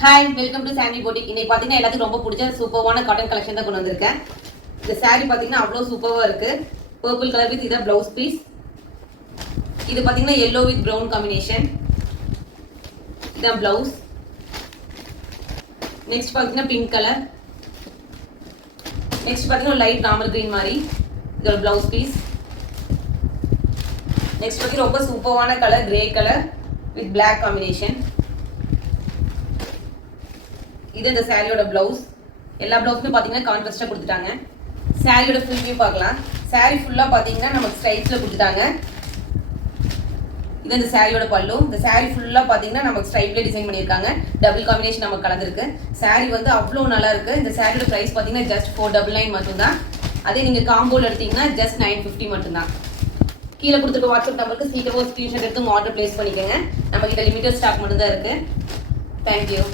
Hi, welcome to Chandy போட்டிக். இன்னைக்கு பார்த்தீங்கன்னா எல்லாத்துக்கும் ரொம்ப பிடிச்ச சூப்பரான காட்டன் கலெக்ஷன் தான் கொண்டு வந்திருக்கேன். இந்த saree பார்த்தீங்கன்னா அவ்வளோ சூப்பராக இருக்கு. பர்பிள் கலர் வித் இதான் ப்ளவுஸ் பீஸ். இது பார்த்தீங்கன்னா yellow வித் ப்ரௌன் காம்பினேஷன். இதான் ப்ளவுஸ். நெக்ஸ்ட் பார்த்தீங்கன்னா பிங்க் கலர். நெக்ஸ்ட் பார்த்தீங்கன்னா லைட் நார்மல் கிரீன் மாதிரி இதோட ப்ளவுஸ் பீஸ். நெக்ஸ்ட் பார்த்தீங்கன்னா ரொம்ப சூப்பரான colour grey colour with black combination. இது இந்த சாரியோட பிளவுஸ். எல்லா பிளவுஸுமே பார்த்தீங்கன்னா கான்ட்ராஸ்டாக கொடுத்துட்டாங்க. சாரியோட ஃபுல் வியூ பார்க்கலாம். சாரி ஃபுல்லாக பார்த்தீங்கன்னா நமக்கு ஸ்ட்ரைட்ஸில் கொடுத்துட்டாங்க. இது இந்த சாரியோட பல்லு. இந்த சாரி ஃபுல்லாக பார்த்தீங்கன்னா நமக்கு ஸ்ட்ரைப்லேயே டிசைன் பண்ணியிருக்காங்க. டபுள் காம்பினேஷன் நமக்கு கலந்துருக்கு. சாரி வந்து அவ்வளோ நல்லா இருக்கு. இந்த சாரியோட ப்ரைஸ் பார்த்தீங்கன்னா ஜஸ்ட் 499 மட்டும்தான். அதே நீங்கள் காம்போவில் எடுத்தீங்கன்னா ஜஸ்ட் 950 மட்டும்தான். கீழே கொடுத்துருக்க வாட்ஸ்அப் நம்பருக்கு சீக்கிரமாக ஸ்க்ரீன்ஷாட் எடுத்து உங்கள் ஆர்டர் பிளேஸ் பண்ணிக்கோங்க. நம்ம கிட்ட லிமிட்டட் ஸ்டாக் மட்டும் தான் இருக்குது. தேங்க்யூ.